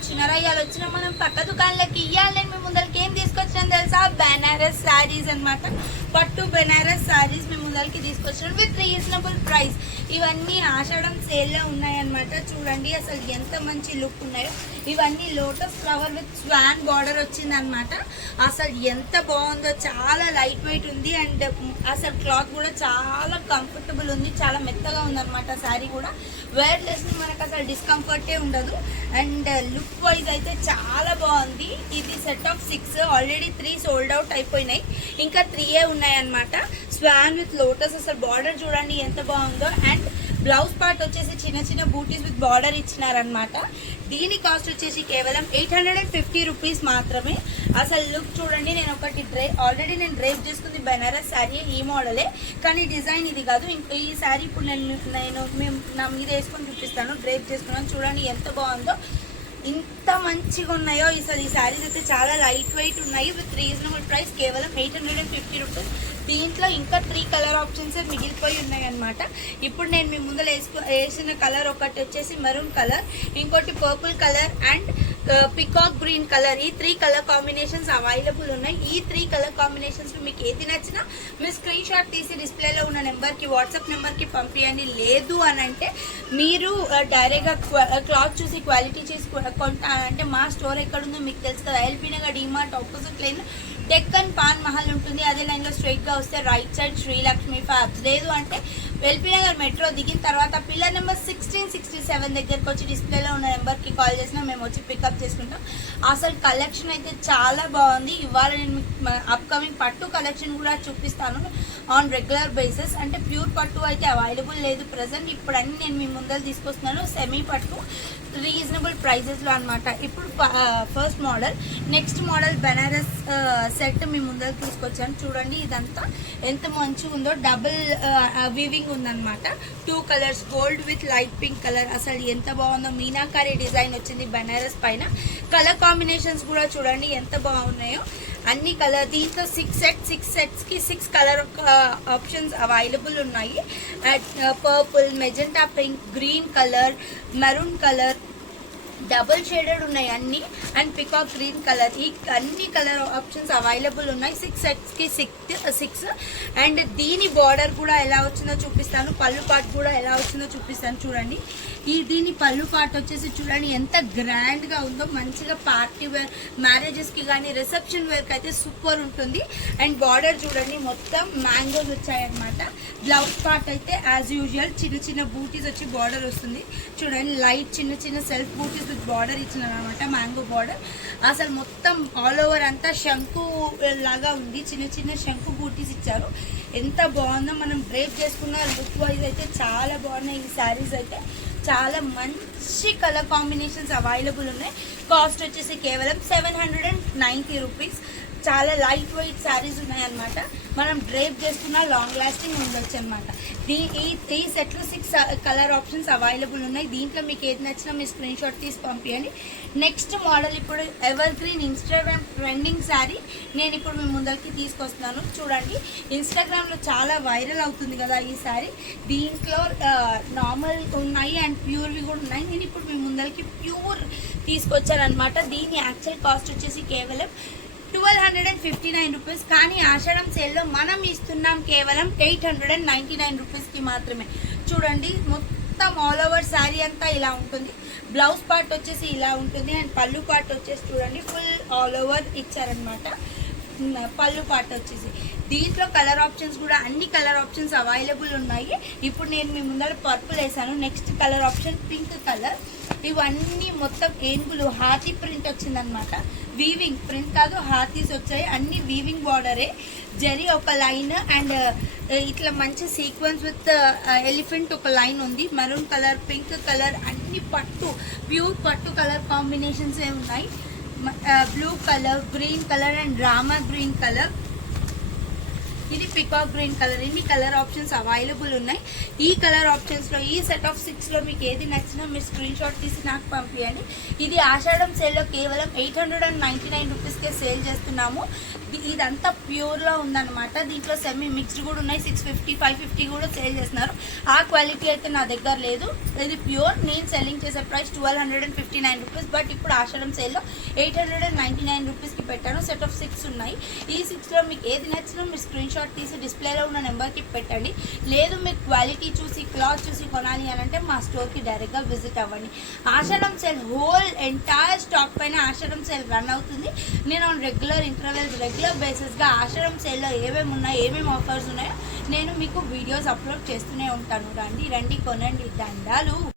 అనుకుంటున్నారా? ఇవాళ వచ్చిన మనం పక్క దుకాణాలకి ఇవ్వాలి. నేను మీ ముందరికి ఏం తీసుకొచ్చాను తెలుసా? బెనారస్ శారీస్ అనమాట. పట్టు బెనారస్ శారీస్ మేము ముందరికి తీసుకొచ్చాను విత్ రీజనబుల్ ప్రైస్. ఇవన్నీ ఆషాఢం సేల్లో ఉన్నాయన్నమాట. చూడండి అసలు ఎంత మంచి లుక్ ఉన్నాయో. ఇవన్నీ lotus flower with swan border వచ్చింది అనమాట. అసలు ఎంత బాగుందో, చాలా లైట్ వెయిట్ ఉంది అండ్ అసలు క్లాత్ కూడా చాలా కంఫర్టబుల్ ఉంది, చాలా మెత్తగా ఉందన్నమాట. శారీ కూడా వేర్ చేసిన మనకు అసలు డిస్కంఫర్టే ఉండదు అండ్ లుక్ వైజ్ అయితే చాలా బాగుంది. ఇది set of 6, already 3 sold out అయిపోయినాయి, ఇంకా 3 ఉన్నాయన్నమాట. స్వాన్ విత్ లోటస్, అసలు బార్డర్ చూడండి ఎంత బాగుందో. అండ్ బ్లౌజ్ పార్ట్ వచ్చేసి చిన్న చిన్న బూటీస్ విత్ బార్డర్ ఇచ్చినారనమాట. దీని కాస్ట్ వచ్చేసి కేవలం 850 రూపీస్ మాత్రమే. అసలు లుక్ చూడండి. నేను ఒకటి ఆల్రెడీ నేను డ్రైప్ చేసుకుంది బెనారస్ శారీ, ఈ మోడలే, కానీ డిజైన్ ఇది కాదు. ఈ శారీ ఇప్పుడు నేను నా మీద వేసుకొని చూపిస్తాను. డ్రైప్ చేసుకున్నాను, చూడండి ఎంత బాగుందో, ఇంత మంచిగా ఉన్నాయో. అసలు ఈ శారీస్ అయితే చాలా లైట్ వెయిట్ ఉన్నాయి విత్ రీజనబుల్ ప్రైస్, కేవలం 850 రూపీస్. దీంట్లో ఇంకా 3 కలర్ ఆప్షన్స్ మిగిలిపోయి ఉన్నాయి అనమాట. ఇప్పుడు నేను మీ ముందర వేసిన కలర్ ఒకటి వచ్చేసి మెరూన్ కలర్, ఇంకోటి purple colour and peacock green colour. ఈ 3 కలర్ కాంబినేషన్స్ అవైలబుల్ ఉన్నాయి. ఈ 3 కలర్ కాంబినేషన్స్ మీకు ఏది నచ్చినా మీరు స్క్రీన్ షాట్ తీసి డిస్ప్లేలో ఉన్న నెంబర్కి, వాట్సాప్ నెంబర్కి పంపించండి. లేదు అని అంటే మీరు డైరెక్ట్గా క్లాత్ చూసి క్వాలిటీ చేసి కొంటానంటే మా స్టోర్ ఎక్కడుందో మీకు తెలుసు కదా. LB Nagar DMart opposite line Deccan pan Mahal ఉంటుంది. అదే లైన్లో స్ట్రైట్గా వస్తే రైట్ సైడ్ శ్రీలక్ష్మి ఫ్యాబ్స్. లేదు అంటే ఎల్బీ నగర్ మెట్రో దిగిన తర్వాత పిల్లర్ నెంబర్ 1667 దగ్గరకు వచ్చి డిస్ప్లేలో ఉన్న నెంబర్కి కాల్ చేసినా మేము వచ్చి పికప్ చేసుకుంటాం. అసలు కలెక్షన్ అయితే చాలా బాగుంది. ఇవాళ నేను మీకు అప్కమింగ్ పట్టు కలెక్షన్ కూడా చూపిస్తాను ఆన్ రెగ్యులర్ బేసిస్. అంటే ప్యూర్ పట్టు అయితే అవైలబుల్ లేదు ప్రజెంట్. ఇప్పుడు అన్ని నేను మీ ముందర తీసుకొస్తున్నాను సెమీ పట్టు రీజనబుల్ ప్రైజెస్లో అనమాట. ఇప్పుడు first model, next model Banaras set మీ ముందర తీసుకొచ్చాను. చూడండి ఇదంతా ఎంత మంచిగా ఉందో. డబుల్ వీవింగ్ ఉందన్నమాట. 2 colours, gold with light pink colour. అసలు ఎంత బాగుందో. మీనాకారి డిజైన్ వచ్చింది బెనారస్ పైన. కలర్ కాంబినేషన్స్ కూడా చూడండి ఎంత బాగున్నాయో. అన్ని కలర్, దీంట్లో 6 సెట్స్ కి 6 కలర్ ఆప్షన్స్ అవైలబుల్ ఉన్నాయి. Purple, magenta pink, green colour, maroon colour, double shaded ఉన్నాయి అన్ని, అండ్ పికాక్ గ్రీన్ కలర్. ఈ అన్ని కలర్ ఆప్షన్స్ అవైలబుల్ ఉన్నాయి. 6 సెట్స్ కి 6. అండ్ దీని బార్డర్ కూడా ఎలా వచ్చిందో చూపిస్తాను, పళ్ళు పార్ట్ కూడా ఎలా వచ్చిందో చూపిస్తాను. చూడండి దీని పళ్ళు పార్ట్ వచ్చేసి చూడండి ఎంత గ్రాండ్ గా ఉందో. మంచిగా పార్టీ వేర్, మ్యారేజెస్ కి కానీ రిసెప్షన్ వేర్ కి అయితే సూపర్ ఉంటుంది. అండ్ బార్డర్ చూడండి మొత్తం మ్యాంగోస్ వచ్చాయన్నమాట. బ్లౌజ్ పార్ట్ అయితే యాజ్ యూజువల్ చిన్న చిన్న బూటీస్ వచ్చి బార్డర్ వస్తుంది. చూడండి లైట్ చిన్న చిన్న సెల్ఫ్ బూటీస్ విత్ బార్డర్ ఇచ్చినారు అనమాట, మ్యాంగో బార్డర్. అసలు మొత్తం ఆల్ ఓవర్ అంతా శంకు లాగా ఉంది, చిన్న చిన్న శంకు బూటీస్ ఇచ్చారు. ఎంత బాగుందో. మనం డ్రేప్ చేసుకున్న లుక్ వైజ్ అయితే చాలా బాగున్నాయి ఈ శారీస్ అయితే. చాలా మంచి కలర్ కాంబినేషన్స్ అవైలబుల్ ఉన్నాయి. కాస్ట్ వచ్చేసి కేవలం 790 రూపీస్. చాలా లైట్ వెయిట్ శారీస్ ఉన్నాయన్నమాట. మనం డ్రేప్ చేసుకున్న లాంగ్ లాస్టింగ్ ఉండొచ్చు అనమాట. ఈ 3 సెట్లు 6 కలర్ ఆప్షన్స్ అవైలబుల్ ఉన్నాయి. దీంట్లో మీకు ఏది నచ్చినా మీ స్క్రీన్ షాట్ తీసి పంపించండి. నెక్స్ట్ మోడల్ ఇప్పుడు ever green Instagram trending sari నేను ఇప్పుడు మీ ముందరికి తీసుకొస్తున్నాను. చూడండి ఇన్స్టాగ్రామ్లో చాలా వైరల్ అవుతుంది కదా ఈ శారీ. దీంట్లో నార్మల్ ఉన్నాయి అండ్ ప్యూర్వి కూడా ఉన్నాయి. నేను ఇప్పుడు మీ ముందరికి ప్యూర్ తీసుకొచ్చాను అనమాట. దీని యాక్చువల్ కాస్ట్ వచ్చేసి కేవలం 1259 రూపీస్. కానీ ఆషాఢం సేల్లో మనం ఇస్తున్నాం కేవలం 899 రూపీస్కి మాత్రమే. చూడండి మొత్తం ఆల్ ఓవర్ శారీ అంతా ఇలా ఉంటుంది. బ్లౌజ్ పార్ట్ వచ్చేసి ఇలా ఉంటుంది అండ్ పళ్ళు పార్ట్ వచ్చేసి చూడండి ఫుల్ ఆల్ ఓవర్ ఇచ్చారనమాట. పళ్ళు పార్ట్ వచ్చేసి దీంట్లో కలర్ ఆప్షన్స్ కూడా అన్ని కలర్ ఆప్షన్స్ అవైలబుల్ ఉన్నాయి. ఇప్పుడు నేను మీ ముందర పర్పుల్ వేసాను. Next colour option pink colour. ఇవన్నీ మొత్తం ఏనుగులు హాతీ ప్రింట్ వచ్చిందనమాట. వీవింగ్ ప్రింట్ కాదు, హాతీస్ వచ్చాయి. అన్ని వీవింగ్ బార్డరే, జరీ ఒక లైన్ అండ్ ఇట్లా మంచి సీక్వెన్స్ విత్ ఎలిఫెంట్ ఒక లైన్ ఉంది. మెరూన్ కలర్, పింక్ కలర్, అన్ని పట్టు ప్యూర్ పట్టు కలర్ కాంబినేషన్స్ ఏ ఉన్నాయి. Blue colour, green colour and Rama green colour. ఇది పికాక్ గ్రీన్ కలర్. ఇన్ని కలర్ ఆప్షన్స్ అవైలబుల్ ఉన్నాయి. ఈ కలర్ ఆప్షన్స్ లో ఈ సెట్ ఆఫ్ 6 లో మీకు ఏది నచ్చినా మీరు స్క్రీన్ షాట్ తీసి నాకు పంపించండి. ఇది ఆషాఢం సేల్ లో కేవలం 899 రూపీస్ కే సేల్ చేస్తున్నాము. ఇదంతా ప్యూర్ లో ఉందన్నమాట. దీంట్లో సెమీ మిక్స్డ్ కూడా ఉన్నాయి. 650 550 కూడా సేల్ చేస్తున్నారు. ఆ క్వాలిటీ అయితే నా దగ్గర లేదు. ఇది ప్యూర్. నేను సెల్లింగ్ చేసే ప్రైస్ 1259 రూపీస్. బట్ ఇప్పుడు ఆషాఢం సేల్ లో 899 రూపీస్ కి పెట్టాను. సెట్ ఆఫ్ 6 ఉన్నాయి. ఈ 6 లో మీకు ఏది నచ్చినా మీరు స్క్రీన్ షాట్ తీసి డిస్ప్లేలో ఉన్న నెంబర్ కి పెట్టండి. లేదు మీకు క్వాలిటీ చూసి క్లాత్ చూసి కొనాలి అని అంటే మా స్టోర్ కి డైరెక్ట్ గా విజిట్ అవ్వండి. ఆషాఢం సేల్ హోల్ ఎంటైర్ స్టాక్ పైన ఆషాఢం సేల్ రన్ అవుతుంది. నేను రెగ్యులర్ ఇంటర్వెల్స్ రెగ్యులర్ బేసిస్ గా ఆషాఢం సేల్ లో ఏమేమి ఉన్నాయో ఏమేమి ఆఫర్స్ ఉన్నాయో నేను మీకు వీడియోస్ అప్లోడ్ చేస్తూనే ఉంటాను. రండి కొనండి దండాలు.